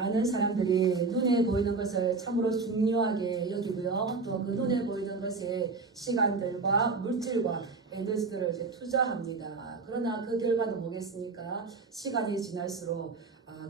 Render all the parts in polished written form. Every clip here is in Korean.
많은 사람들이 눈에 보이는 것을 참으로 중요하게 여기고요. 또 그 눈에 보이는 것에 시간들과 물질과 에너지들을 이제 투자합니다. 그러나 그 결과는 뭐겠습니까? 시간이 지날수록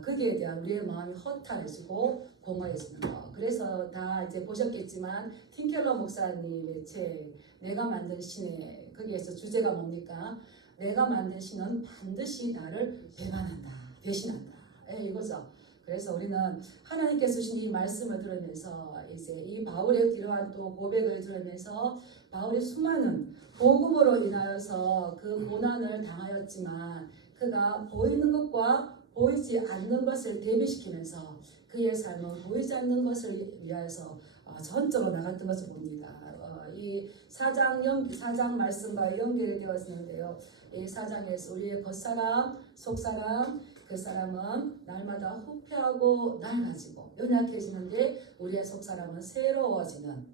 거기에 대한 우리의 마음이 허탈해지고 공허해지는 거. 그래서 다 이제 보셨겠지만 팀켈러 목사님의 책 내가 만든 신에 거기에서 주제가 뭡니까? 내가 만든 신은 반드시 나를 배반한다, 배신한다. 이거죠. 그래서 우리는 하나님께서 주신 이 말씀을 들으면서 이제 이 바울의 이러한 또 고백을 들으면서 바울이 수많은 복음으로 인하여서 그 고난을 당하였지만 그가 보이는 것과 보이지 않는 것을 대비시키면서 그의 삶은 보이지 않는 것을 위하여서 전적으로 나갔던 것을 봅니다. 이 사장 말씀과 연결이 되었는데요. 이 사장에서 우리의 겉사람, 속사람, 그 사람은 날마다 후패하고 낡아지고 연약해지는데 우리의 속사람은 새로워지는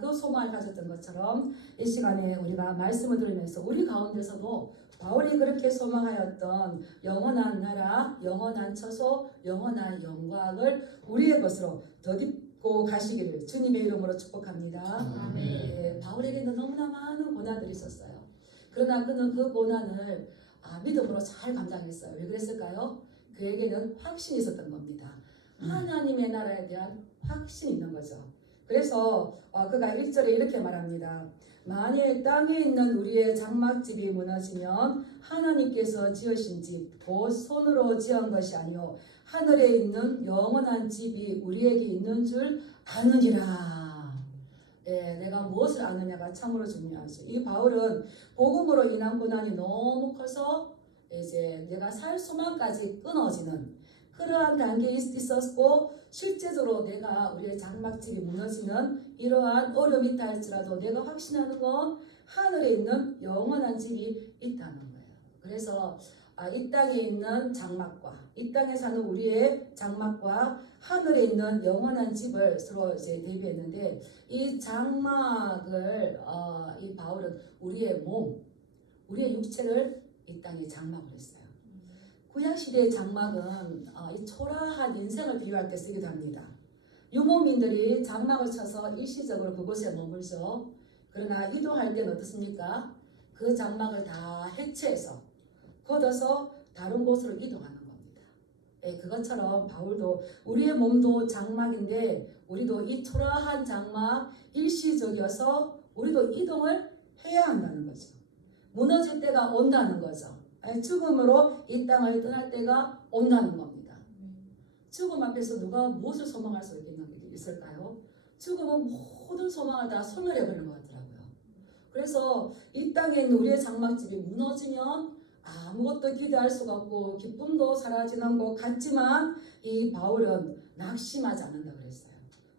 그 소망을 가졌던 것처럼 이 시간에 우리가 말씀을 들으면서 우리 가운데서도 바울이 그렇게 소망하였던 영원한 나라, 영원한 처소, 영원한 영광을 우리의 것으로 덧입고 가시기를 주님의 이름으로 축복합니다. 아멘. 바울에게는 너무나 많은 고난들이 있었어요. 그러나 그는 그 고난을 믿음으로 잘 감당했어요. 왜 그랬을까요? 그에게는 확신이 있었던 겁니다. 하나님의 나라에 대한 확신이 있는 거죠. 그래서 그가 1절에 이렇게 말합니다. 만일 땅에 있는 우리의 장막집이 무너지면 하나님께서 지으신 집, 곧 손으로 지은 것이 아니요 하늘에 있는 영원한 집이 우리에게 있는 줄 아느니라. 내가 무엇을 아느냐가 참으로 중요하죠. 이 바울은 복음으로 인한 고난이 너무 커서 이제 내가 살 소망까지 끊어지는 그러한 단계에 있었고 실제적으로 내가 우리의 장막집이 무너지는 이러한 어려움이 있다 할지라도 내가 확신하는 건 하늘에 있는 영원한 집이 있다는 거예요. 그래서 이 땅에 있는 장막과 이 땅에 사는 우리의 장막과 하늘에 있는 영원한 집을 서로 이제 대비했는데 이 장막을 이 바울은 우리의 몸, 우리의 육체를 이 땅에 장막으로 했어요. 구약시대의 장막은 이 초라한 인생을 비유할 때 쓰기도 합니다. 유목민들이 장막을 쳐서 일시적으로 그곳에 머물죠. 그러나 이동할 때는 어떻습니까? 그 장막을 다 해체해서 걷어서 다른 곳으로 이동하는 겁니다. 그것처럼 바울도 우리의 몸도 장막인데 우리도 이 초라한 장막 일시적이어서 우리도 이동을 해야 한다는 거죠. 무너질 때가 온다는 거죠. 죽음으로 이 땅을 떠날 때가 온다는 겁니다. 죽음 앞에서 누가 무엇을 소망할 수 있을까요? 죽음은 모든 소망을 다 소멸해버리는 것 같더라고요. 그래서 이 땅에 있는 우리의 장막집이 무너지면 아무것도 기대할 수가 없고 기쁨도 사라지는 것 같지만 이 바울은 낙심하지 않는다 그랬어요.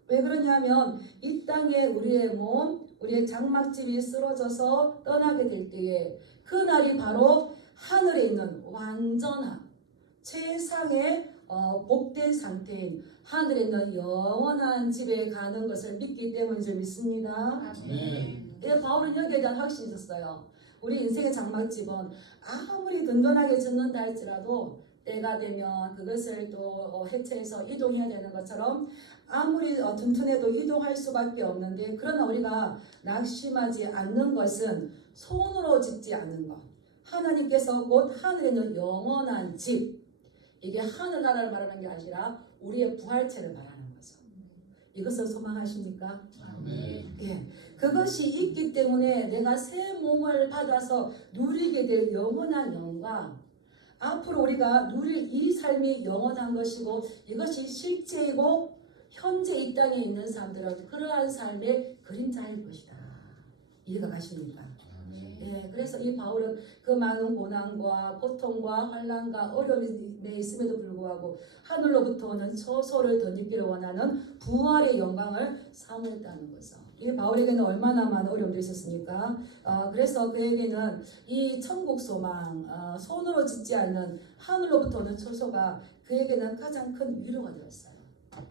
왜 그러냐면 이 땅에 우리의 몸, 우리의 장막집이 쓰러져서 떠나게 될 때에 그 날이 바로 하늘에 있는 완전한 최상의 복된 상태인 하늘에 있는 영원한 집에 가는 것을 믿기 때문인 줄 믿습니다. 아멘. 바울은 여기에 대한 확신이 있었어요. 우리 인생의 장막집은 아무리 든든하게 짓는다 할지라도 때가 되면 그것을 또 해체해서 이동해야 되는 것처럼 아무리 튼튼해도 이동할 수밖에 없는데 그러나 우리가 낙심하지 않는 것은 손으로 짓지 않는 것. 하나님께서 곧 하늘에 있는 영원한 집, 이게 하늘나라를 말하는 게 아니라 우리의 부활체를 말하는 거죠. 이것을 소망하십니까? 아멘. 그것이 있기 때문에 내가 새 몸을 받아서 누리게 될 영원한 영광, 앞으로 우리가 누릴 이 삶이 영원한 것이고 이것이 실제이고 현재 이 땅에 있는 사람들은 그러한 삶의 그림자일 것이다. 이해가 가십니까? 그래서 이 바울은 그 많은 고난과 고통과 환난과 어려움이 있음에도 불구하고 하늘로부터 오는 처소를 덧입기를 원하는 부활의 영광을 사모했다는 거죠. 이 바울에게는 얼마나 많은 어려움이 있었습니까? 그래서 그에게는 이 천국 소망, 손으로 짓지 않는 하늘로부터 오는 처소가 그에게는 가장 큰 위로가 되었어요.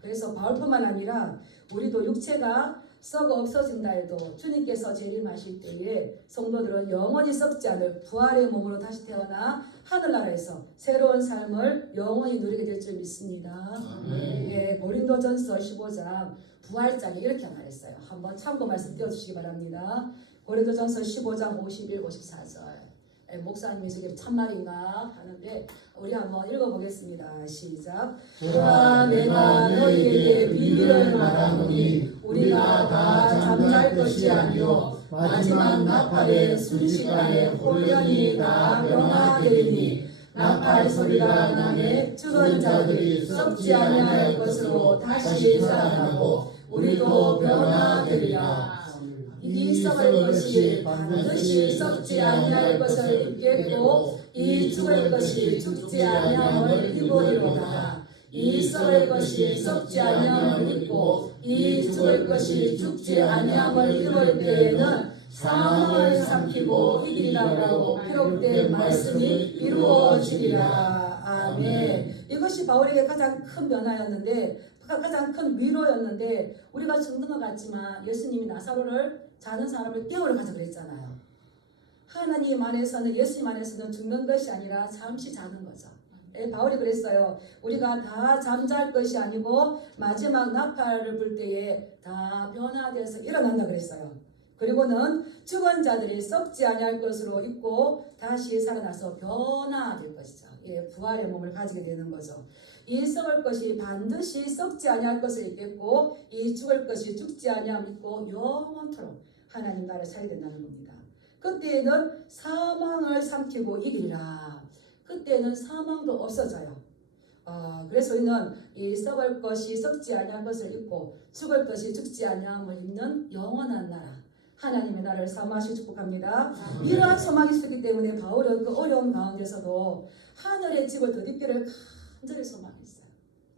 그래서 바울뿐만 아니라 우리도 육체가 썩어 없어진다 해도 주님께서 재림하실 때에 성도들은 영원히 썩지 않을 부활의 몸으로 다시 태어나 하늘나라에서 새로운 삶을 영원히 누리게 될 줄 믿습니다. 예, 고린도전서 15장 부활장에 이렇게 말했어요. 한번 참고 말씀 띄워주시기 바랍니다. 고린도전서 15장 51, 54절. 목사님이 저게 참말인가 하는데 우리 한번 읽어보겠습니다. 시작. 보라 내가 너희에게 비밀을 말하노니 우리가 다 잠잘 것이 아니요 마지막 나팔의 순식간에 홀연히 다 변화되리니 나팔 소리가 나매 죽은 자들이 썩지 아니할 것으로 다시 살아나고 우리도 변화되리라. 이 썩을 것이 반드시 썩지 아니할 것을 입겠고 이 죽을 것이 죽지 아니함을 입으리로다. 이 썩을 것이 썩지 아니함을 입고 이 죽을 것이 죽지 아니함을 입을 때에는 사망을 삼키고 이기리라고 기록된 말씀이 이루어지리라. 아멘. 이것이 바울에게 가장 큰 변화였는데 가장 큰 위로였는데 우리가 죽는 것 같지만 예수님이 나사로를 자는 사람을 깨우러 가자 그랬잖아요. 하나님 안에서는 예수님 안에서는 죽는 것이 아니라 잠시 자는 거죠. 바울이 그랬어요. 우리가 다 잠잘 것이 아니고 마지막 나팔을 불 때에 다 변화돼서 일어난다 그랬어요. 그리고는 죽은 자들이 썩지 아니할 것으로 입고 다시 살아나서 변화될 것이죠. 예, 부활의 몸을 가지게 되는 거죠. 이 썩을 것이 반드시 썩지 아니할 것을 입겠고 이 죽을 것이 죽지 아니함 입고 영원토록 하나님 나라를 살게 된다는 겁니다. 그때에는 사망을 삼키고 이기리라. 그때는 사망도 없어져요. 그래서 우리는 이 썩을 것이 썩지 아니할 것을 입고 죽을 것이 죽지 아니함을 입는 영원한 나라 하나님의 나라를 사모하시고 축복합니다. 이러한 소망이 있었기 때문에 바울은 그 어려운 가운데서도 하늘의 집을 덧입기를 간절히 소망했어요.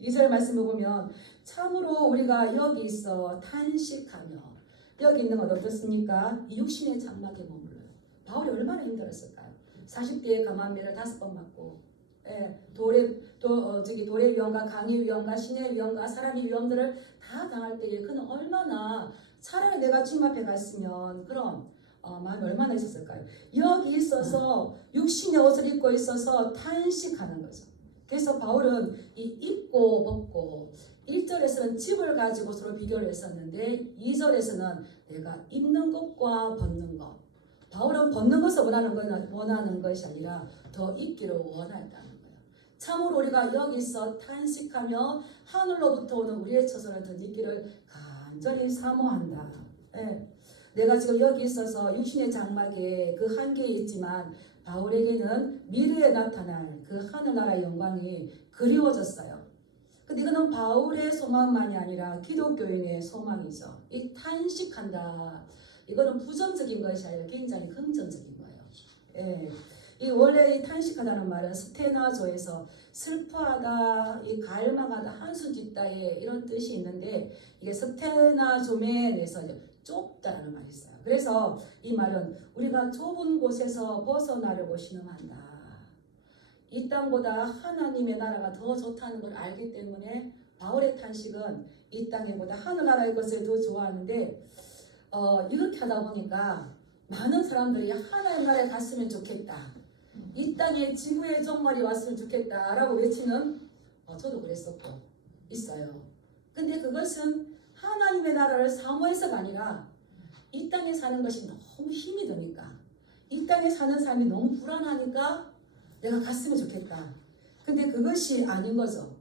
2절 말씀을 보면 참으로 우리가 여기 있어 탄식하며 여기 있는 건 어떻습니까? 이 육신의 장막에 머물러요. 바울이 얼마나 힘들었을까요? 40대에 감암매를 5번 맞고 돌의 위험과 강의 위험과 신의 위험과 사람의 위험들을 다 당할 때에 그는 얼마나 차라리 내가 주님 앞에 갔으면 그런 마음이 얼마나 있었을까요? 여기 있어서 육신의 옷을 입고 있어서 탄식하는 거죠. 그래서 바울은 이 입고 벗고 1절에서는 집을 가지고 서로 비교를 했었는데 2절에서는 내가 입는 것과 벗는 것. 바울은 벗는 것을 원하는 것이 아니라 더 입기를 원했다는 거예요. 참으로 우리가 여기서 탄식하며 하늘로부터 오는 우리의 처소를 더 입기를 간절히 사모한다. 예. 내가 지금 여기 있어서 육신의 장막에 그 한계에 있지만 바울에게는 미래에 나타날 그 하늘나라의 영광이 그리워졌어요. 근데 이거는 바울의 소망만이 아니라 기독교인의 소망이죠. 이 탄식한다. 이거는 부정적인 것이 아니라 굉장히 긍정적인 거예요. 예. 이 원래 이 탄식하다는 말은 스테나조에서 슬퍼하다, 이 갈망하다, 한숨 짓다에 이런 뜻이 있는데 이게 스테나조멘에서 좁다라는 말이 있어요. 그래서 이 말은 우리가 좁은 곳에서 벗어나려고 신음한다. 이 땅보다 하나님의 나라가 더 좋다는 걸 알기 때문에 바울의 탄식은 이 땅보다 하늘나라의 것을 더 좋아하는데 이렇게 하다 보니까 많은 사람들이 하나님 나라에 갔으면 좋겠다. 이 땅에 지구의 종말이 왔으면 좋겠다라고 외치는 저도 그랬었고 있어요. 근데 그것은 하나님의 나라를 사모해서가 아니라 이 땅에 사는 것이 너무 힘이 드니까 이 땅에 사는 삶이 너무 불안하니까 내가 갔으면 좋겠다. 근데 그것이 아닌 거죠.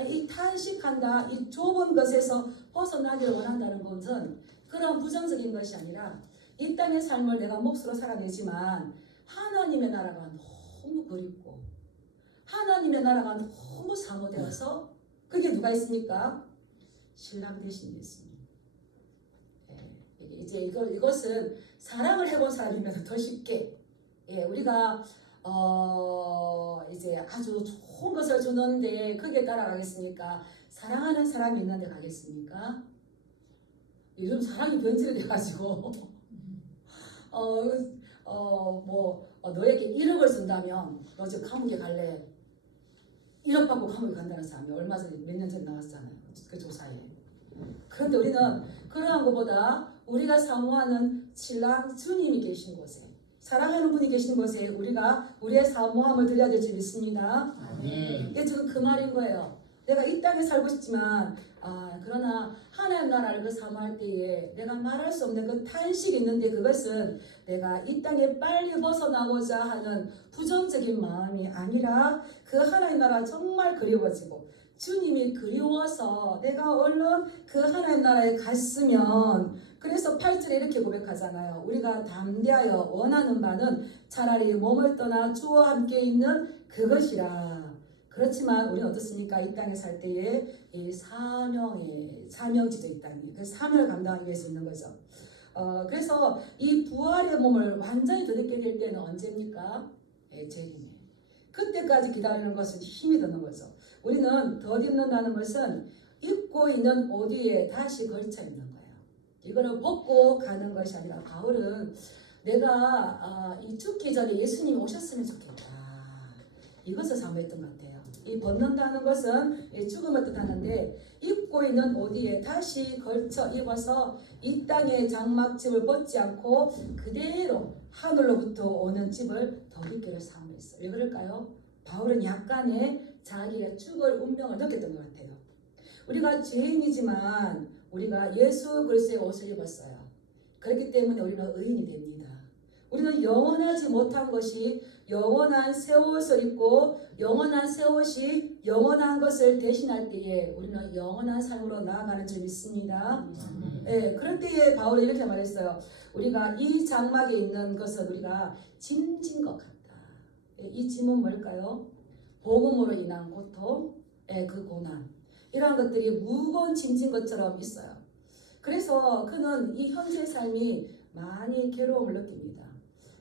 이 탄식한다, 이 좁은 것에서 벗어나기를 원한다는 것은 그런 부정적인 것이 아니라 이 땅의 삶을 내가 몫으로 살아내지만 하나님의 나라가 너무 그립고 하나님의 나라가 너무 사모되어서 그게 누가 있습니까? 신랑 되신 예수님. 이제 이것은 사랑을 해본 사람이면 더 쉽게 우리가 이제 아주 좋은 것을 주는데 거기에 따라가겠습니까? 사랑하는 사람이 있는데 가겠습니까? 요즘 사랑이 변질이 돼가지고 너에게 1억을 준다면 너 지금 감옥에 갈래? 1억 받고 감옥에 간다는 사람이 얼마 전에 몇 년 전에 나왔잖아요. 그 조사에. 그런데 우리는 그러한 것보다 우리가 사모하는 신랑 주님이 계신 곳에, 사랑하는 분이 계신 곳에 우리가 우리의 사모함을 드려야 될 줄 믿습니다. 아멘. 이게 지금 그 말인 거예요. 내가 이 땅에 살고 싶지만 그러나 하나님 나라를 그 사모할 때에 내가 말할 수 없는 그 탄식이 있는데, 그것은 내가 이 땅에 빨리 벗어나고자 하는 부정적인 마음이 아니라 그 하나님 나라 정말 그리워지고 주님이 그리워서 내가 얼른 그 하나님 나라에 갔으면, 그래서 8절에 이렇게 고백하잖아요. 우리가 담대하여 원하는 바는 차라리 몸을 떠나 주와 함께 있는 그것이라. 그렇지만 우리는 어떻습니까? 이 땅에 살 때에 이 사명지죠. 이 땅에 그 사명을 감당하기 위해서 있는 거죠. 그래서 이 부활의 몸을 완전히 더듬게 될 때는 언제입니까? 재림에. 그때까지 기다리는 것은 힘이 드는 거죠. 우리는 더듬는다는 것은 입고 있는 옷 위에 다시 걸쳐 있는 거예요. 이거를 벗고 가는 것이 아니라, 바울은 내가 이 죽기 전에 예수님이 오셨으면 좋겠다, 이것을 사모했던 것 같아요. 이 벗는다는 것은 죽음을 뜻하는데, 입고 있는 옷 위에 다시 걸쳐 입어서 이 땅의 장막집을 벗지 않고 그대로 하늘로부터 오는 집을 덧입기를 사모했어요. 왜 그럴까요? 바울은 약간의 자기의 죽을 운명을 느꼈던 것 같아요. 우리가 죄인이지만 우리가 예수 그리스도의 옷을 입었어요. 그렇기 때문에 우리는 의인이 됩니다. 우리는 영원하지 못한 것이 영원한 새 옷을 입고, 영원한 새 옷이 영원한 것을 대신할 때에 우리는 영원한 삶으로 나아가는 줄 믿습니다. 그럴 때에 바울이 이렇게 말했어요. 우리가 이 장막에 있는 것은 우리가 짐진 것 같다. 이 짐은 뭘까요? 복음으로 인한 고통, 그 고난, 이러한 것들이 무거운 짐진 것처럼 있어요. 그래서 그는 이 현재 삶이 많이 괴로움을 느낍니다.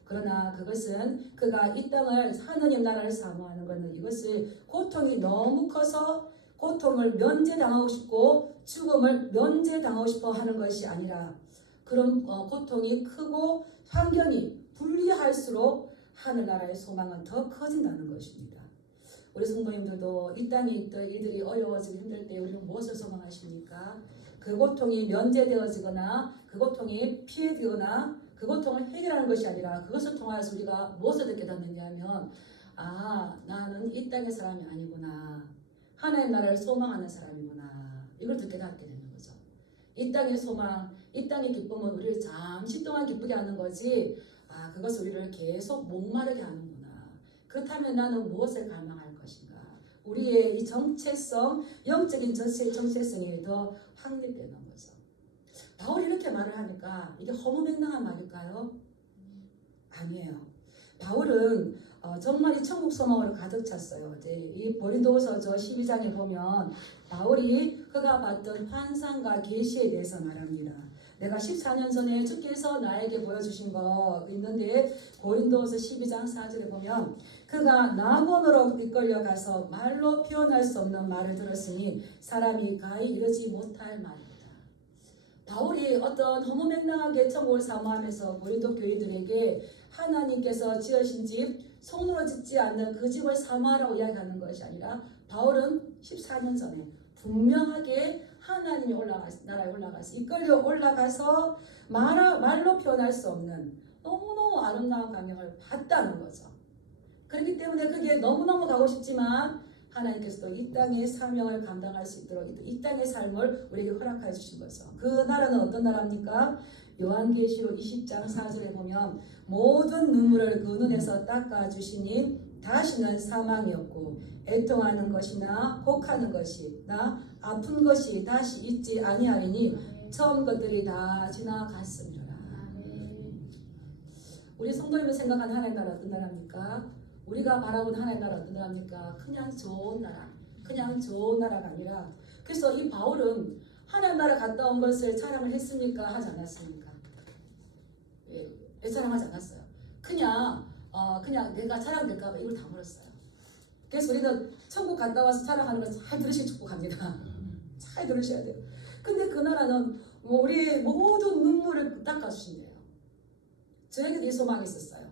그러나 그것은 그가 이 땅을, 하느님 나라를 사모하는 것은, 이것을 고통이 너무 커서 고통을 면제당하고 싶고 죽음을 면제당하고 싶어 하는 것이 아니라, 그런 고통이 크고 환경이 불리할수록 하늘나라의 소망은 더 커진다는 것입니다. 우리 성도님들도 이 땅에 있던 일들이 어려워지고 힘들 때 우리는 무엇을 소망하십니까? 그 고통이 면제되어지거나 그 고통이 피해되거나 그 고통을 해결하는 것이 아니라, 그것을 통하여서 우리가 무엇을 듣게 됐느냐 하면, 나는 이 땅의 사람이 아니구나, 하나님 나라를 소망하는 사람이구나, 이걸 듣게 되는 거죠. 이 땅의 소망, 이 땅의 기쁨은 우리를 잠시 동안 기쁘게 하는 거지, 그것을 우리를 계속 목마르게 하는구나. 그렇다면 나는 무엇을 갈망할 것인가? 우리의 이 정체성, 영적인 정체성이 더 확립되는 거죠. 바울이 이렇게 말을 하니까 이게 허무맹랑한 말일까요? 아니에요. 바울은 정말 이 천국 소망으로 가득 찼어요. 이제 이 고린도후서 12장에 보면 바울이 그가 봤던 환상과 계시에 대해서 말합니다. 내가 14년 전에 주께서 나에게 보여주신 거 있는데, 고린도후서 12장 4절에 보면 그가 낙원으로 이끌려 가서 말로 표현할 수 없는 말을 들었으니 사람이 가히 이르지 못할 말이다. 바울이 어떤 허무맹랑하게 천국을 사모하면서 고린도 교인들에게 하나님께서 지으신 집, 손으로 짓지 않는 그 집을 사모하라고 이야기하는 것이 아니라, 바울은 14년 전에 분명하게 하나님이 나라에 올라가서 이끌려 올라가서 말로 표현할 수 없는 너무너무 아름다운 광경을 봤다는 거죠. 그렇기 때문에 그게 너무너무 가고 싶지만 하나님께서도 이 땅의 사명을 감당할 수 있도록 이 땅의 삶을 우리에게 허락해 주신 거죠. 그 나라는 어떤 나라입니까? 요한계시록 20장 4절에 보면 모든 눈물을 그 눈에서 닦아주시니 다시는 사망이 없고 애통하는 것이나 혹하는 것이나 아픈 것이 다시 있지 아니하리니 처음 것들이 다 지나갔으리라. 우리 성도님이 생각하는 하나님 나라 어떤 나라입니까? 우리가 바라보는 하나님 나라 어떤 나라입니까? 그냥 좋은 나라, 그냥 좋은 나라가 아니라, 그래서 이 바울은 하나님 나라 갔다 온 것을 자랑을 했습니까? 하지 않았습니까? 왜 자랑하지 않았어요? 그냥 내가 자랑될까봐 입을 다물었어요. 그래서 우리는 천국 갔다 와서 자랑하는 걸 잘 들으시고 축복합니다. 잘 들으셔야 돼요. 근데 그 나라는 우리의 모든 눈물을 닦아주신대요. 저에게도 이 소망이 있었어요.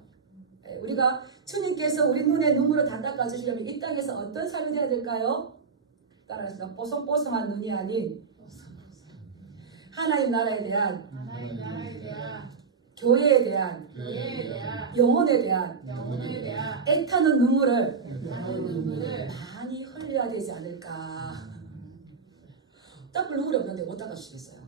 우리가 주님께서 우리 눈의 눈물을 다 닦아주시려면 이 땅에서 어떤 삶이 돼야 될까요? 따라하시죠. 뽀송뽀송한 눈이 아닌 하나님 나라에 대한 하나님 나라에 대한 교회에 대한 교회에 대한 영혼에 대한 영혼에 대한 애타는 눈물을 하는 눈물을 많이 흘려야 되지 않을까. 닦을 눈물이 없는데 못 닦아주시겠어요?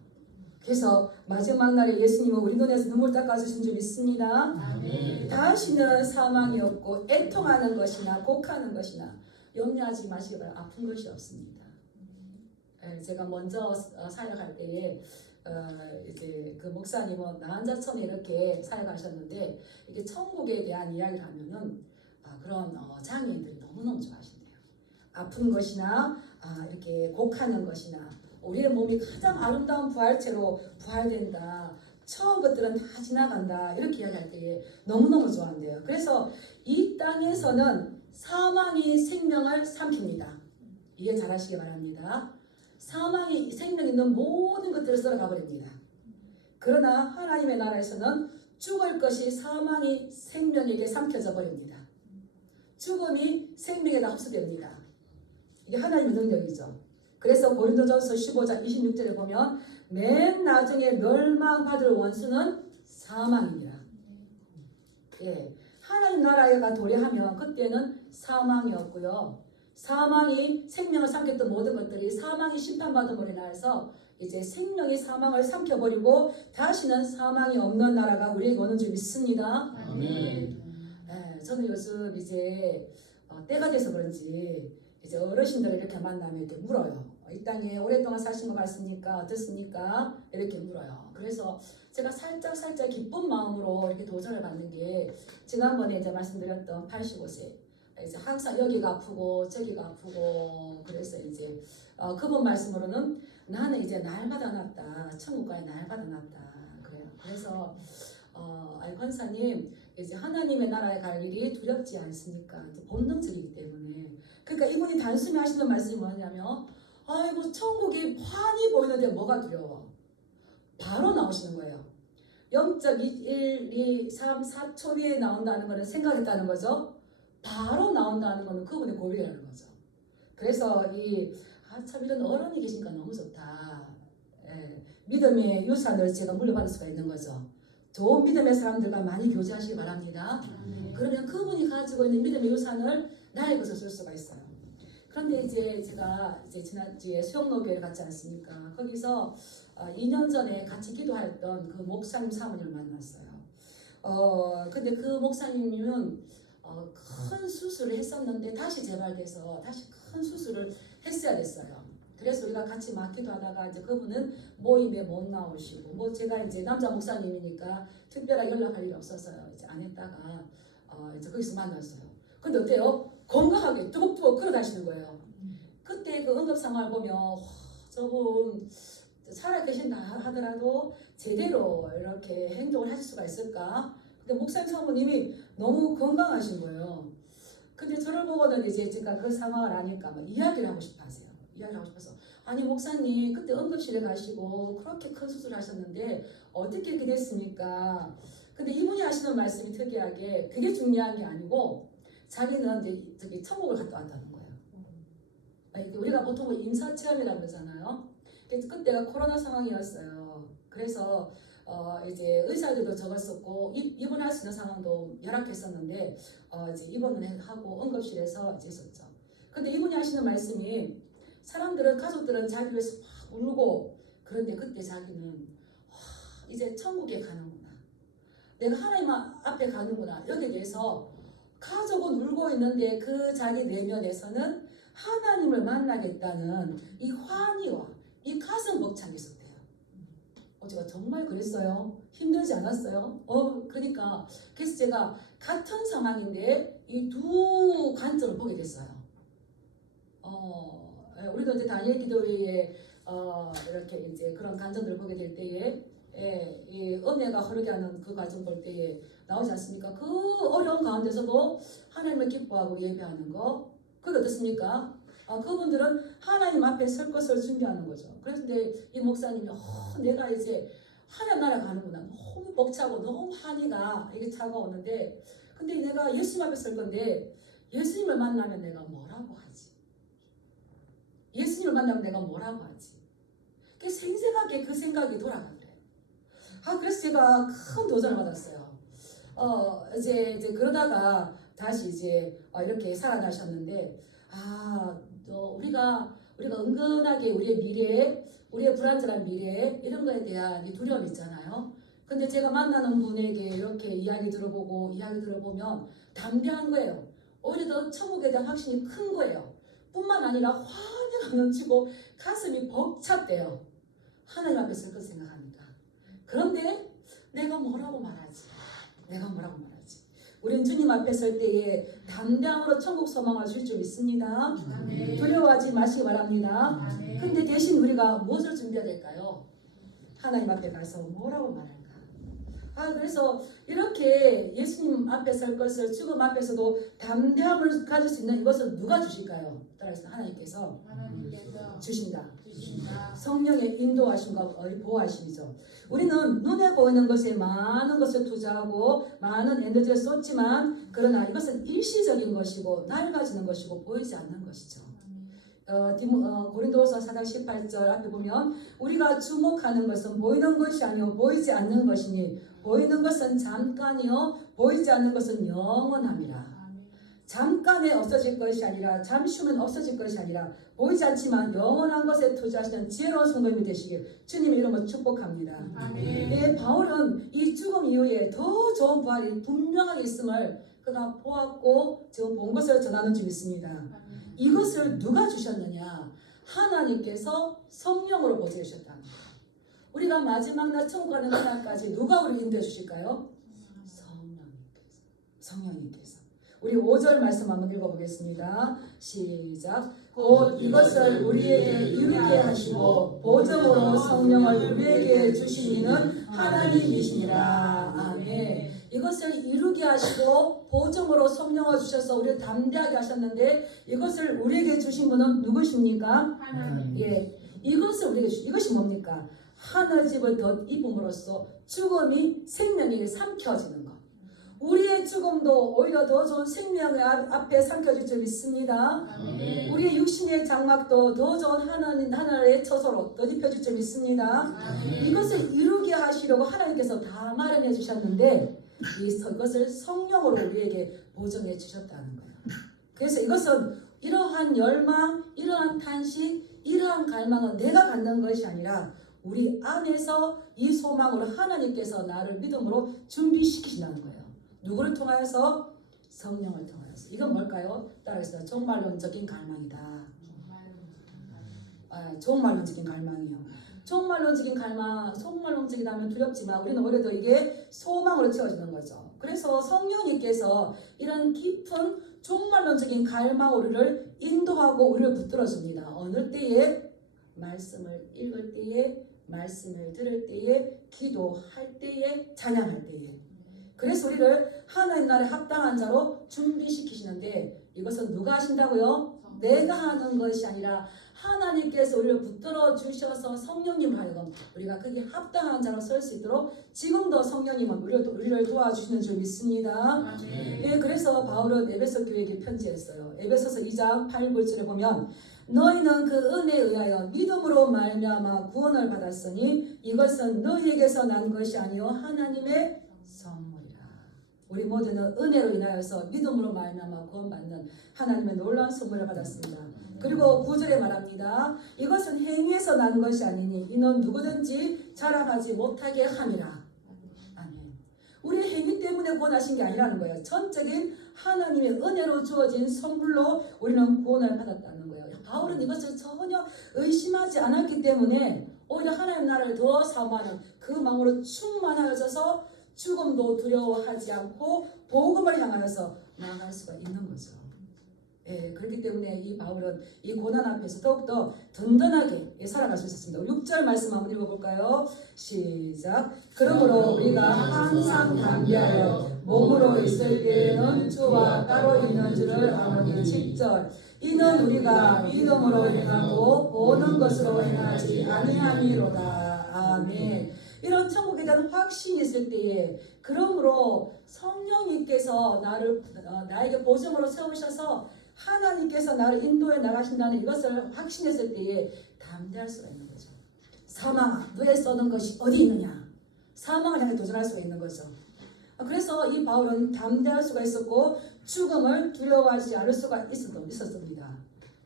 그래서 마지막 날에 예수님은 우리 눈에서 눈물 닦아주신 줄 믿습니다. 아멘. 다시는 사망이 없고 애통하는 것이나 곡하는 것이나 염려하지 마시기 바랍니다. 아픈 것이 없습니다. 제가 먼저 사역할 때에 이제 그 목사님은 나 혼자 처음에 이렇게 사역하셨는데 이게 천국에 대한 이야기를 하면은 그런 장애인들이 너무너무 좋아하신대요. 아픈 것이나 이렇게 곡하는 것이나 우리의 몸이 가장 아름다운 부활체로 부활된다. 처음 것들은 다 지나간다. 이렇게 이야기할 때에 너무너무 좋아한대요. 그래서 이 땅에서는 사망이 생명을 삼킵니다. 이해 잘 하시기 바랍니다. 사망이 생명 있는 모든 것들을 썰어가 버립니다. 그러나 하나님의 나라에서는 죽을 것이 사망이 생명에게 삼켜져 버립니다. 죽음이 생명에다 흡수됩니다. 이게 하나님의 능력이죠. 그래서 고린도전서 15장 26절에 보면 맨 나중에 멸망받을 원수는 사망입니다. 예, 하나님 나라가 도래하면 그때는 사망이 없고요. 사망이 생명을 삼켰던 모든 것들이 사망이 심판받음으로 인해서 이제 생명이 사망을 삼켜버리고 다시는 사망이 없는 나라가 우리에게 오는 줄 믿습니다. 아멘. 예, 저는 요즘 이제 때가 돼서 그런지 이제 어르신들을 이렇게 만나면 이렇게 물어요. 이 땅에 오랫동안 사신 거 맞습니까? 어떻습니까? 이렇게 물어요. 그래서 제가 살짝 기쁜 마음으로 이렇게 도전을 받는 게 지난번에 이제 말씀드렸던 85세 이제 항상 여기가 아프고 저기가 아프고 그래서 이제 그분 말씀으로는 나는 이제 날마다 낫다. 천국가에 날마다 낫다. 그래요. 그래서 권사님 이제 하나님의 나라에 갈 일이 두렵지 않습니까? 본능적이기 때문에. 그러니까 이분이 단순히 하시는 말씀이 뭐냐면 아이고 천국이 환히 보이는데 뭐가 두려워? 바로 나오시는 거예요. 0.1, 2, 3, 4초 위에 나온다는 거는 생각했다는 거죠. 바로 나온다는 거는 그분의 고백이라는 거죠. 그래서 참 이런 어른이 계시니까 너무 좋다. 예, 믿음의 유산을 제가 물려받을 수가 있는 거죠. 좋은 믿음의 사람들과 많이 교제하시기 바랍니다. 그러면 그분이 가지고 있는 믿음의 유산을 나의 것을 쓸 수가 있어요. 그런데 이제 제가 지난주에 수영로교회를 갔지 않습니까? 거기서 2년 전에 같이 기도했던 그 목사님 사모님을 만났어요. 근데 그 목사님은 큰 수술을 했었는데 다시 재발돼서 다시 큰 수술을 했어야 됐어요. 그래서 우리가 같이 막 기도하다가 이제 그분은 모임에 못 나오시고 뭐 제가 이제 남자 목사님이니까 특별하게 연락할 일이 없어서요. 이제 안 했다가 이제 거기서 만났어요. 근데 어때요? 건강하게 뚜벅뚜벅 걸어다니시는 거예요. 그때 그 응급 상황을 보면 저분 살아계신다 하더라도 제대로 이렇게 행동을 하실 수가 있을까? 근데 목사님 사모님이 너무 건강하신 거예요. 근데 저를 보고는 이제 제가 그 상황을 아니까 막 이야기를 하고 싶어 하세요. 이야기를 하고 싶어서 아니 목사님 그때 응급실에 가시고 그렇게 큰 수술을 하셨는데 어떻게 이렇게 됐습니까? 근데 이분이 하시는 말씀이 특이하게 그게 중요한 게 아니고 자기는 이제 저기 천국을 갔다 왔다는 거예요. 우리가 보통 임사체험이라고 그러잖아요. 그때가 코로나 상황이었어요. 그래서 이제 의사들도 적었었고 입원할 수 있는 상황도 열악했었는데 이제 입원을 하고 응급실에서 이제 있었죠. 근데 이분이 하시는 말씀이 사람들은 가족들은 자기를 위해서 막 울고 그런데 그때 자기는 이제 천국에 가는구나. 내가 하나님 앞에 가는구나. 여기에 대해서 가족은 울고 있는데 그 자기 내면에서는 하나님을 만나겠다는 이 환희와 이 가슴 벅찬 게 있었대요. 제가 정말 그랬어요. 힘들지 않았어요? 그러니까 그래서 제가 같은 상황인데 이 두 관점을 보게 됐어요. 우리도 이제 다니엘 기도회에 이렇게 이제 그런 관점들을 보게 될 때에 이 은혜가 흐르게 하는 그 과정 볼 때에 나오지 않습니까? 그 어려운 가운데서도 하나님을 기뻐하고 예배하는 거 그게 어떻습니까? 그분들은 하나님 앞에 설 것을 준비하는 거죠. 그런데 이 목사님이 내가 이제 하나님 나라 가는구나. 너무 벅차고 너무 환희가 이게 차가웠는데 근데 내가 예수님 앞에 설 건데 예수님을 만나면 내가 뭐라고 하지? 예수님을 만나면 내가 뭐라고 하지? 생생하게 그 생각이 돌아가더래. 그래서 제가 큰 도전을 받았어요. 이제 그러다가 다시 이제 이렇게 살아나셨는데, 우리가 은근하게 우리의 미래, 우리의 불안전한 미래 이런 거에 대한 이 두려움이 있잖아요. 근데 제가 만나는 분에게 이렇게 이야기 들어보면 담대한 거예요. 오히려 더 천국에 대한 확신이 큰 거예요. 뿐만 아니라 화가 넘치고 가슴이 벅찼대요. 하나님 앞에 설 것 생각하니까. 그런데 내가 뭐라고 말하지? 우리는 주님 앞에 설 때에 담대함으로 천국 소망을 줄 줄 믿습니다. 두려워하지 마시기 바랍니다. 근데 대신 우리가 무엇을 준비해야 될까요? 하나님 앞에 가서 뭐라고 말할까? 그래서 이렇게 예수님 앞에 설 것을 죽음 앞에서도 담대함을 가질 수 있는 이것을 누가 주실까요? 따라서 하나님께서 주신다. 성령의 인도하심과 보호하심이죠. 우리는 눈에 보이는 것에 많은 것을 투자하고 많은 에너지를 쏟지만 그러나 이것은 일시적인 것이고 낡아지는 것이고 보이지 않는 것이죠. 고린도후서 4장 18절 앞에 보면 우리가 주목하는 것은 보이는 것이 아니요 보이지 않는 것이니 보이는 것은 잠깐이요 보이지 않는 것은 영원함이라. 잠깐에 없어질 것이 아니라 잠시 후면 없어질 것이 아니라 보이지 않지만 영원한 것에 투자하시는 지혜로운 성도님이 되시길 주님의 이름으로 축복합니다. 바울은 이 죽음 이후에 더 좋은 부활이 분명하게 있음을 그가 보았고 지금 본 것을 전하는 중 있습니다. 이것을 누가 주셨느냐? 하나님께서 성령으로 보좌해 주셨다. 우리가 마지막 날 천국 가는 그날까지 누가 우리를 인도해 주실까요? 성령님께서. 우리 5절 말씀 한번 읽어보겠습니다. 시작. 곧 이것을 우리에게 이루게 하시고 보증으로 성령을 우리에게 주신 이는 하나님이시니라. 아멘. 이것을 이루게 하시고 보증으로 성령을 주셔서 우리를 담대하게 하셨는데 이것을 우리에게 주신 분은 누구십니까? 하나님. 이것을 우리에게 이것이 뭡니까? 하늘 집을 덧입음으로써 죽음이 생명에게 삼켜지는 것. 우리의 죽음도 오히려 더 좋은 생명의 앞에 삼켜질 줄 믿습니다. 우리의 육신의 장막도 더 좋은 하나님의 처소로 덧입혀질 줄 믿습니다. 이것을 이루게 하시려고 하나님께서 다 마련해 주셨는데 이것을 성령으로 우리에게 보증해 주셨다는 거예요. 그래서 이것은 이러한 열망, 이러한 탄식, 이러한 갈망은 내가 갖는 것이 아니라 우리 안에서 이 소망으로 하나님께서 나를 믿음으로 준비시키신다는 거예요. 누구를 통하여서? 성령을 통하여서. 이건 뭘까요? 따라서 종말론적인 갈망이다. 종말론적인 갈망이요. 종말론적인 갈망, 종말론적이라면 두렵지만 우리는 오히려 이게 소망으로 채워지는 거죠. 그래서 성령님께서 이런 깊은 종말론적인 갈망으로 우리를 인도하고 우리를 붙들어줍니다. 어느 때에? 말씀을 읽을 때에, 말씀을 들을 때에, 기도할 때에, 찬양할 때에. 그래서 우리를 하나님 나라에 합당한 자로 준비시키시는데 이것은 누가 하신다고요? 내가 하는 것이 아니라 하나님께서 우리를 붙들어 주셔서 성령님 하여금 우리가 그게 합당한 자로 설 수 있도록 지금도 성령님은 우리를 도와주시는 줄 믿습니다. 그래서 바울은 에베소 교회에게 편지했어요. 에베소서 2장 8, 9절에 보면 너희는 그 은혜에 의하여 믿음으로 말미암아 구원을 받았으니 이것은 너희에게서 난 것이 아니요 하나님의 선물이라. 우리 모두는 은혜로 인하여서 믿음으로 말미암아 구원받는 하나님의 놀라운 선물을 받았습니다. 그리고 9절에 말합니다. 이것은 행위에서 난 것이 아니니 이는 누구든지 자랑하지 못하게 함이라. 아멘. 우리의 행위 때문에 구원하신 게 아니라는 거예요. 전적인 하나님의 은혜로 주어진 선물로 우리는 구원을 받았다는 거예요. 바울은 이것을 전혀 의심하지 않았기 때문에 오히려 하나님 나라를 더 사모하는 그 마음으로 충만하여져서 죽음도 두려워하지 않고 복음을 향하여서 나아갈 수가 있는 거죠. 그렇기 때문에 이 바울은 이 고난 앞에서 더욱더 든든하게 살아갈 수 있었습니다. 6절 말씀 한번 읽어볼까요? 시작. 그러므로 우리가 항상 담대하여 몸으로 있을 때에는 주와 따로 있는 줄을 아노니. 7절. 이는 우리가 믿음으로 행하고 보는 것으로 행하지 아니함이로다. 아멘. 이런 천국에 대한 확신이 있을 때에 그러므로 성령님께서 나에게 보증으로 세우셔서 하나님께서 나를 인도해 나가신다는 이것을 확신했을 때에 담대할 수가 있는 거죠. 사망아 너의 쏘는 것이 어디 있느냐. 사망을 향해 도전할 수가 있는 거죠. 그래서 이 바울은 담대할 수가 있었고 죽음을 두려워하지 않을 수가 있었습니다.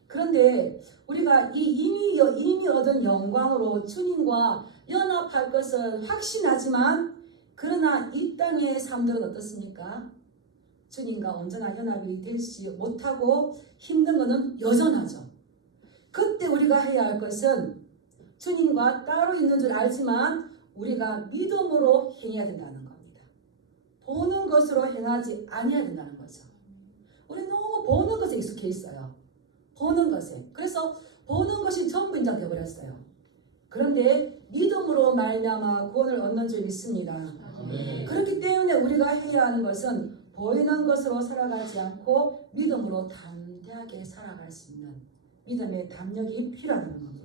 그런데 우리가 이미 얻은 영광으로 주님과 연합할 것은 확신하지만 그러나 이 땅의 삶들은 어떻습니까? 주님과 온전한 연합이 되지 못하고 힘든 것은 여전하죠. 그때 우리가 해야 할 것은 주님과 따로 있는 줄 알지만 우리가 믿음으로 행해야 된다는 겁니다. 보는 것으로 행하지 아니해야 된다는 거죠. 우리 너무 보는 것에 익숙해 있어요. 보는 것에. 그래서 보는 것이 전부 인정되어버렸어요. 그런데 믿음으로 말미암아 구원을 얻는 줄 믿습니다. 그렇기 때문에 우리가 해야 하는 것은 보이는 것으로 살아가지 않고 믿음으로 담대하게 살아갈 수 있는 믿음의 담력이 필요하다는 겁니다.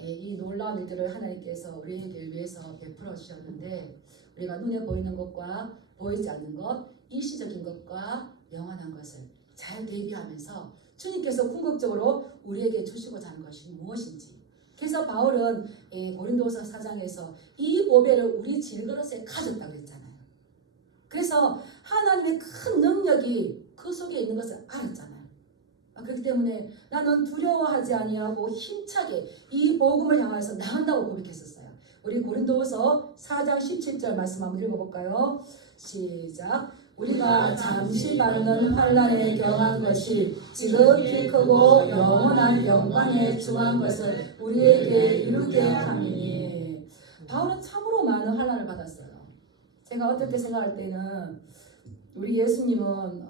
이 놀라운 일들을 하나님께서 우리에게 위해서 베풀어 주셨는데 우리가 눈에 보이는 것과 보이지 않는 것, 일시적인 것과 영원한 것을 잘 대비하면서 주님께서 궁극적으로 우리에게 주시고자 하는 것이 무엇인지. 그래서 바울은 고린도서 4장에서 이 보배를 우리 질그릇에 가졌다고 했잖아요. 그래서 하나님의 큰 능력이 그 속에 있는 것을 알았잖아요. 그렇기 때문에 나는 두려워하지 아니하고 힘차게 이 복음을 향해서 나간다고 고백했었어요. 우리 고린도서 4장 17절 말씀 한번 읽어볼까요? 시작. 우리가 잠시 받는 환난에 경한 것이 지극히 크고 영원한 영광에 중한 것을 우리에게 이루게 함이니. 바울은 참으로 많은 환난을 받았어요. 제가 어떨 때 생각할 때는 우리 예수님은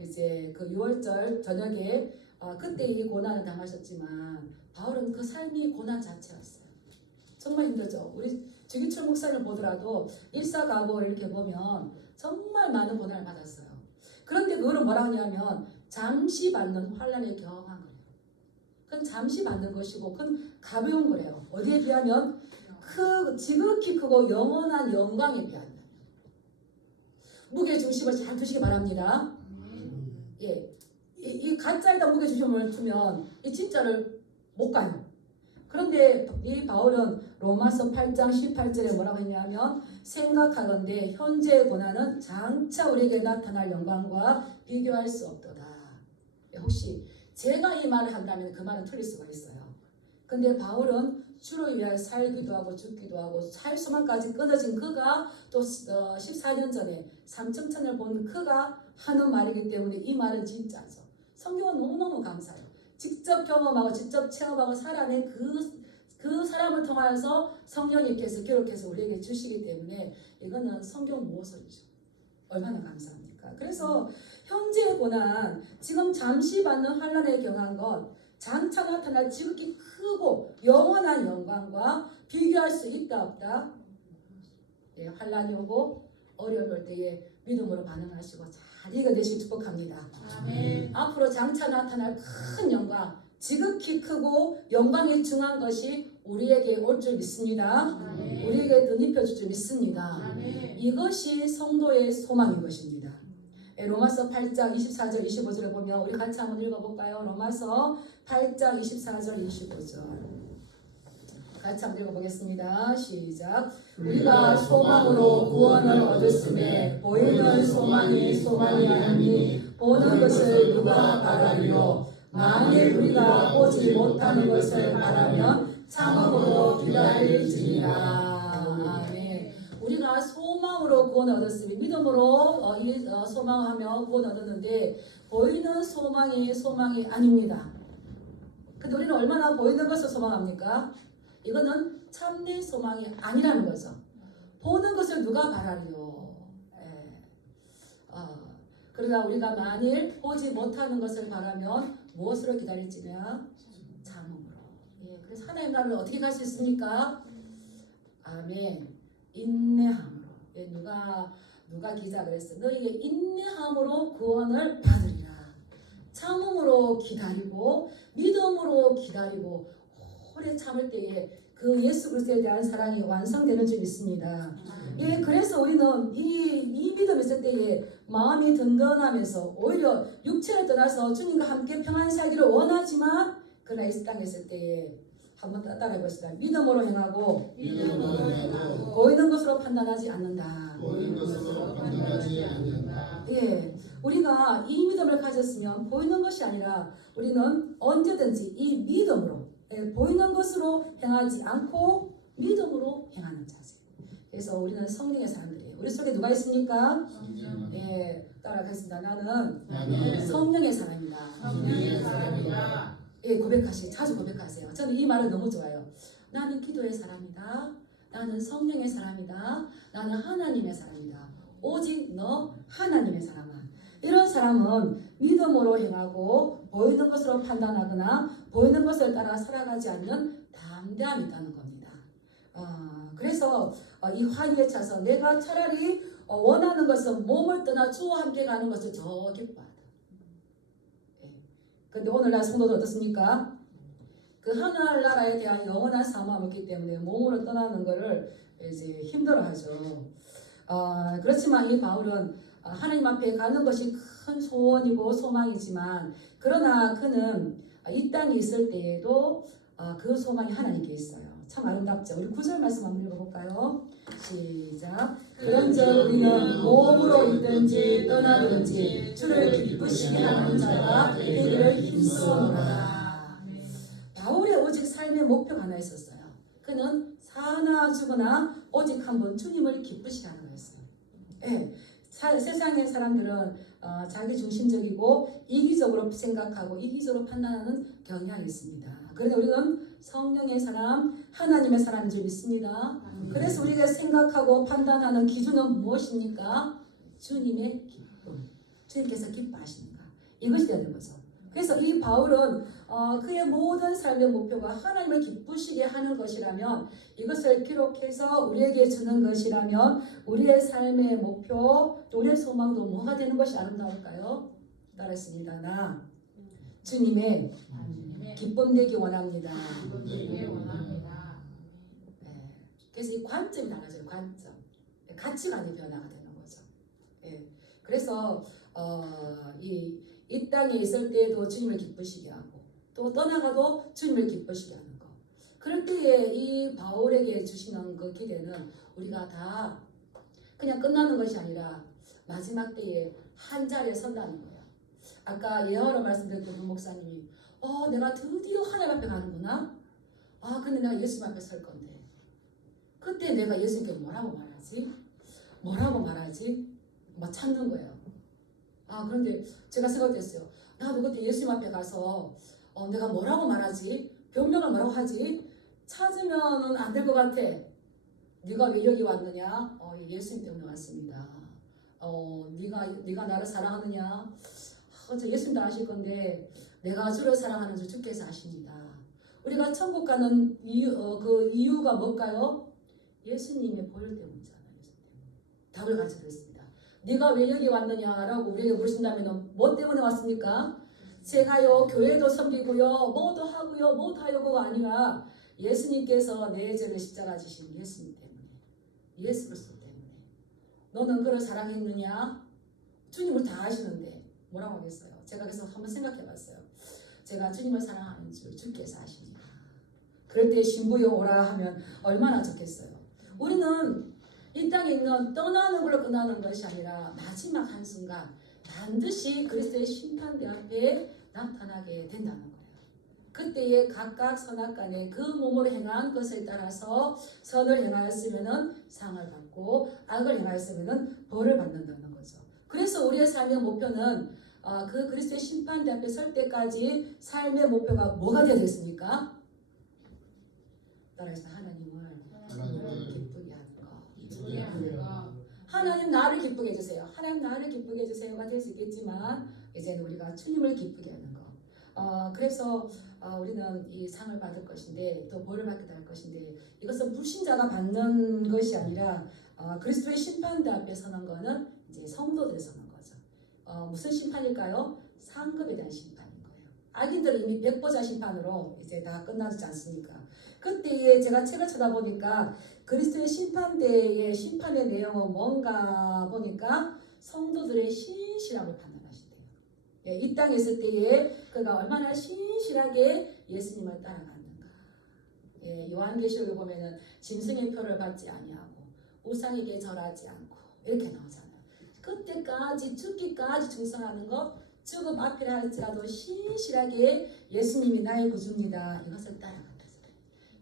이제 그 6월절 저녁에 그때 이 고난을 당하셨지만 바울은 그 삶이 고난 자체였어요. 정말 힘들죠. 우리 주기철 목사를 보더라도 일사각오를 이렇게 보면 정말 많은 고난을 받았어요. 그런데 그거는 뭐라고 하냐면 잠시 받는 환난에 경한 거예요. 그건 잠시 받는 것이고 그건 가벼운 거래요. 어디에 비하면 지극히 크고 영원한 영광에 비하면. 무게 중심을 잘 두시기 바랍니다. 이 가짜에다 무게 중심을 두면 이 진짜를 못 가요. 그런데 이 바울은 로마서 8장 18절에 뭐라고 했냐면 생각하건대 현재의 고난은 장차 우리에게 나타날 영광과 비교할 수 없도다. 혹시 제가 이 말을 한다면 그 말은 틀릴 수가 있어요. 근데 바울은 주를 위하여 살기도 하고 죽기도 하고 살 수만까지 끊어진 그가 또 14년 전에 삼층천을 본 그가 하는 말이기 때문에 이 말은 진짜죠. 성경은 너무너무 감사해요. 직접 경험하고 직접 체험하고 살아낸 그 사람을 통하여서 성령님께서 기록해서 우리에게 주시기 때문에 이거는 성경 모서리죠. 얼마나 감사합니까? 그래서 현재의 고난, 지금 잠시 받는 환난에 경한 것, 장차 나타날 지극히 크고 영원한 영광과 비교할 수 있다 없다. 환난이 오고 어려움이 올 때에 믿음으로 반응하시고 잘 이겨내시길 축복합니다. 아멘. 앞으로 장차 나타날 큰 영광, 지극히 크고 영광에 중한 것이 우리에게 올 줄 믿습니다. 아멘. 우리에게 덧입혀질 줄 믿습니다. 아멘. 이것이 성도의 소망인 것입니다. 로마서 8장 24절 25절을 보면 우리 같이 한번 읽어볼까요? 로마서 8장 24절 25절 같이 한번 읽어보겠습니다. 시작. 우리가 소망으로 구원을 얻었음에 보이는 소망이 소망이 아니니 보는 것을 누가 바라리요. 만일 우리가 보지 못하는 것을 바라면 참음으로 기다릴지니라. 아멘. 우리가 소망으로 구원을 얻었으니 믿음으로 소망하며 구원을 얻었는데 보이는 소망이 아닙니다. 근데 우리는 얼마나 보이는 것을 소망합니까? 이거는 참된 소망이 아니라는 거죠. 보는 것을 누가 바라리요. 그러나 우리가 만일 보지 못하는 것을 바라면 무엇으로 기다릴지냐? 참음으로. 그래서 하나님 나라를 어떻게 갈 수 있습니까? 아멘. 인내함으로. 누가 기자 그랬어. 너희에게 인내함으로 구원을 받으리라. 참음으로 기다리고 믿음으로 기다리고 오래 참을 때에 그 예수 그리스도에 대한 사랑이 완성되는 줄 믿습니다. 그래서 우리는 이 믿음이 있을 때에 마음이 든든하면서 오히려 육체를 떠나서 주님과 함께 평안 살기를 원하지만 그러나 이 땅에 있을 때에 한번 따라해 보시다. 믿음으로 행하고 믿음으로 행하고 보이는 것으로 판단하지 않는다. 보이는 것으로 판단하지 않는다. 예, 우리가 이 믿음을 가졌으면 보이는 것이 아니라 우리는 언제든지 이 믿음으로 보이는 것으로 행하지 않고 믿음으로 행하는 자세. 그래서 우리는 성령의 사람들이에요. 우리 속에 누가 있습니까? 예, 따라가겠습니다. 나는 나는 성령의 사람이다. 성령의 사람이다. 예, 고백하시, 자주 고백하세요. 저는 이 말을 너무 좋아요. 나는 기도의 사람이다. 나는 성령의 사람이다. 나는 하나님의 사람이다. 오직 너 하나님의 사람아. 이런 사람은 믿음으로 행하고 보이는 것으로 판단하거나 보이는 것을 따라 살아가지 않는 담대함이 있다는 겁니다. 그래서 이 환희에 차서 내가 차라리 원하는 것은 몸을 떠나 주와 함께 가는 것을 더 기뻐하다. 근데 오늘날 성도들 어떻습니까? 그 하늘나라에 대한 영원한 사모함이 없기 때문에 몸으로 떠나는 것을 이제 힘들어하죠. 그렇지만 이 바울은 하나님 앞에 가는 것이 큰 소원이고 소망이지만 그러나 그는 이 땅에 있을 때에도 그 소망이 하나님께 있어요. 참 아름답죠. 우리 9절 말씀 한번 읽어볼까요? 시작. 그런즉 우리는 몸으로 있든지 떠나든지 주를 기쁘시게 하는 자가 되기를 힘쓰노라. 바울의 오직 삶의 목표가 하나 있었어요. 그는 사나 죽으나 오직 한 번 주님을 기쁘시게 하는 거였어요. 예, 세상의 사람들은 자기 중심적이고 이기적으로 생각하고 이기적으로 판단하는 경향이 있습니다. 그런데 우리는 성령의 사람, 하나님의 사람인 줄 믿습니다. 그래서 우리가 생각하고 판단하는 기준은 무엇입니까? 주님의 기쁨. 주님께서 기뻐하시는가. 이것이 되는 거죠. 그래서 이 바울은 그의 모든 삶의 목표가 하나님을 기쁘시게 하는 것이라면 이것을 기록해서 우리에게 주는 것이라면 우리의 삶의 목표 또 우리의 소망도 뭐가 되는 것이 아름다울까요? 따라했습니다. 나 주님의 기쁨 되기 원합니다. 되기 원합니다. 네. 그래서 이 관점이 달라져요. 관점. 가치관이 변화가 되는 거죠. 네. 그래서 이 땅에 있을 때에도 주님을 기쁘시게 하고 또 떠나가도 주님을 기쁘시게 하는 것. 그럴 때에 이 바울에게 주시는 그 기대는 우리가 다 그냥 끝나는 것이 아니라 마지막 때에 한 자리에 선다는 거예요. 아까 예언으로 말씀드렸던 그 목사님이 내가 드디어 하나님 앞에 가는구나. 근데 내가 예수님 앞에 설 건데 그때 내가 예수님께 뭐라고 말하지? 뭐 찾는 거예요. 그런데 제가 생각했어요. 나도 그때 예수님 앞에 가서 내가 뭐라고 말하지? 변명을 뭐라고 하지? 찾으면은 안 될 것 같아. 네가 왜 여기 왔느냐? 예수님 때문에 왔습니다. 네가 나를 사랑하느냐? 저 예수님도 아실 건데 내가 주를 사랑하는 줄 주께서 아십니다. 우리가 천국 가는 그 이유가 뭘까요? 예수님의 보혈 때문이잖아요. 답을 가르쳐 드렸습니다. 네가 왜 여기 왔느냐라고 우리에게 물으신다면 뭐 때문에 왔습니까? 제가요 교회도 섬기고요 뭐도 하고요 뭐도 하려고가 아니라 예수님께서 내 죄를 십자가 지신 예수님 때문에 예수 그리스도 때문에 너는 그를 사랑했느냐? 주님을 다 아시는데 뭐라고 하겠어요? 제가 그래서 한번 생각해 봤어요. 제가 주님을 사랑하는 줄 주께서 아십니다. 그럴 때 신부여 오라 하면 얼마나 좋겠어요. 우리는 이 땅에 있는 떠나는 걸로 끝나는 것이 아니라 마지막 한순간 반드시 그리스도의 심판대 앞에 나타나게 된다는 거예요. 그때에 각각 선악간에 그 몸으로 행한 것에 따라서 선을 행하였으면 상을 받고 악을 행하였으면 벌을 받는다는 거죠. 그래서 우리의 삶의 목표는 그 그리스도의 심판대 앞에 설 때까지 삶의 목표가 뭐가 되어야 되겠습니까? 따라서 하나님을 기쁘게 하는 거. 기쁘게 하는 것. 하나님 나를 기쁘게 해주세요. 하나님 나를 기쁘게 해주세요가 될 수 있겠지만 이제는 우리가 주님을 기쁘게 하는 거. 그래서 우리는 이 상을 받을 것인데 또 벌을 받게 될 것인데 이것은 불신자가 받는 것이 아니라 그리스도의 심판대 앞에 서는 거는 이제 성도들이 서는 거죠. 무슨 심판일까요? 상급에 대한 심판인 거예요. 악인들은 이미 백보자 심판으로 이제 다 끝나지 않습니까? 그때에 제가 책을 쳐다보니까 그리스도의 심판대의 심판의 내용은 뭔가 보니까 성도들의 신실함을 판단하신대요. 예, 이 땅에 있을 때에 그가 얼마나 신실하게 예수님을 따라갔는가. 예, 요한계시록에 보면은 짐승의 표를 받지 아니하고 우상에게 절하지 않고 이렇게 나오잖아요. 그때까지 죽기까지 충성하는 것, 죽음 앞이라 할지라도 신실하게 예수님이 나의 구주입니다. 이것을 따라간다.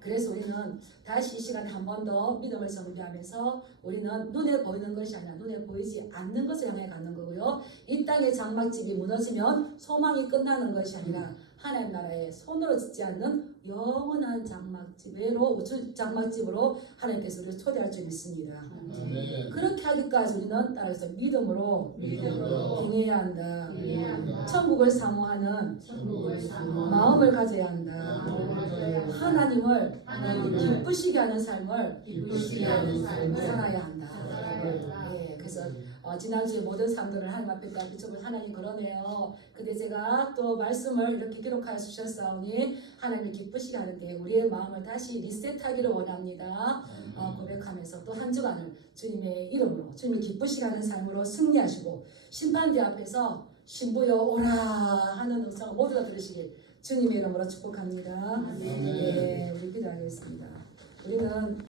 그래서 우리는 다시 이 시간에 한 번 더 믿음을 정비하면서 우리는 눈에 보이는 것이 아니라 눈에 보이지 않는 것을 향해 가는 거고요. 이 땅의 장막집이 무너지면 소망이 끝나는 것이 아니라 하나님 나라에 손으로 짓지 않는 영원한 장막집으로 하나님께서 우리를 초대할 줄 믿습니다. 아멘. 그렇게 하기까지 우리는 따라서 믿음으로 행해야 한다. 행해야 한다. 천국을 사모하는 천국을 사모하는 마음을 가져야 한다. 마음을 가져야 한다. 하나님을 하나님을 기쁘시게 하는 삶을 기쁘시게 하는 삶을 살아야 한다. 살아야 한다. 예, 그래서 지난주에 모든 삶들을 하나님 앞에 다 비춰볼 하나님 그러네요. 근데 제가 또 말씀을 이렇게 기록하여 주셨사오니 하나님을 기쁘시게 하는데 우리의 마음을 다시 리셋하기를 원합니다. 고백하면서 또 한 주간을 주님의 이름으로 주님이 기쁘시게 하는 삶으로 승리하시고 심판대 앞에서 신부여 오라 하는 음성을 모두 다 들으시길 주님의 이름으로 축복합니다. 아멘. 예, 우리 기도하겠습니다. 우리는